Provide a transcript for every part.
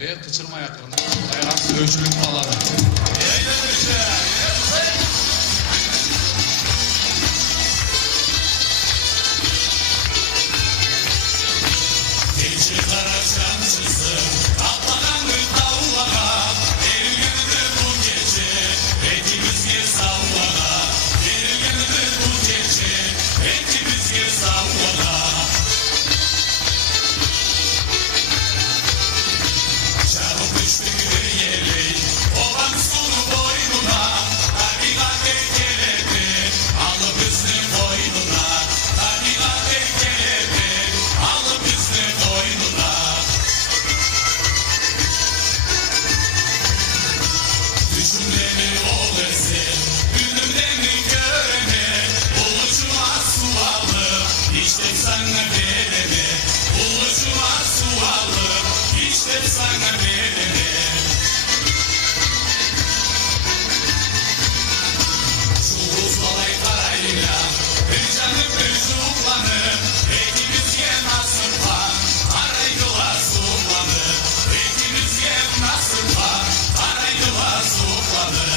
Kıçırma yakırını, ayağın ölçülük bağladı. Geçi kara şansısı, atlanan bir tavlara, bir gündür bu gece, etimiz bir sallana, bir gündür bu gece, etimiz bir sallana. Çabuk düştük bir yere, oban sonu boynuna, tabiat beklerdi, alıp üstü boynuna, tabiat beklerdi, alıp üstü boynuna. Düşünleri olasın, günümlerini görene, buluşuma suvalı, işte sana verene, buluşuma suvalı, işte sana verene. Şu buzlalay karayla, bir canım bir şuflanı, ekimiz yemezsin var, arayla suğlanı, ekimiz yemezsin var, arayla suğlanı.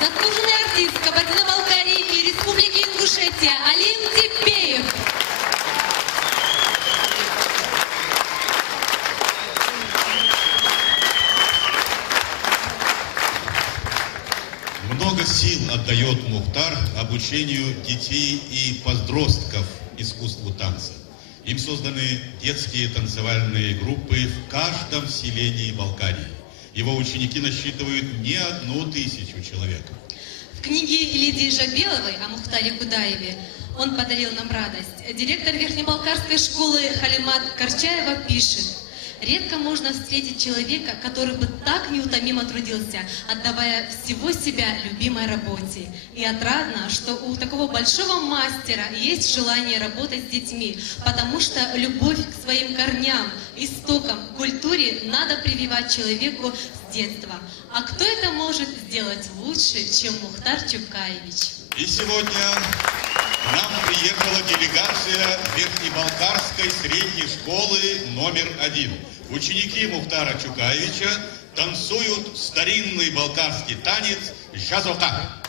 Заслуженный артист Кабардино-Балкарии и Республики Ингушетия Алим Типеев. Много сил отдает Мухтар обучению детей и подростков искусству танца. Им созданы детские танцевальные группы в каждом селении Балкарии. Его ученики насчитывают не 1000 человек. В книге Лидии Жабеловой о Мухтаре Кудаеве «Он подарил нам радость» директор Верхнебалкарской школы Халимат Карчаева пишет: «Редко можно встретить человека, который бы так неутомимо трудился, отдавая всего себя любимой работе. И отрадно, что у такого большого мастера есть желание работать с детьми, потому что любовь к своим корням, истокам, культуре надо прививать человеку с детства. А кто это может сделать лучше, чем Мухтар Чукаевич?» И сегодня к нам приехала делегация Верхнебалкарской средней школы номер 1. Ученики Мухтара Чукаевича танцуют старинный балкарский танец «Жазока».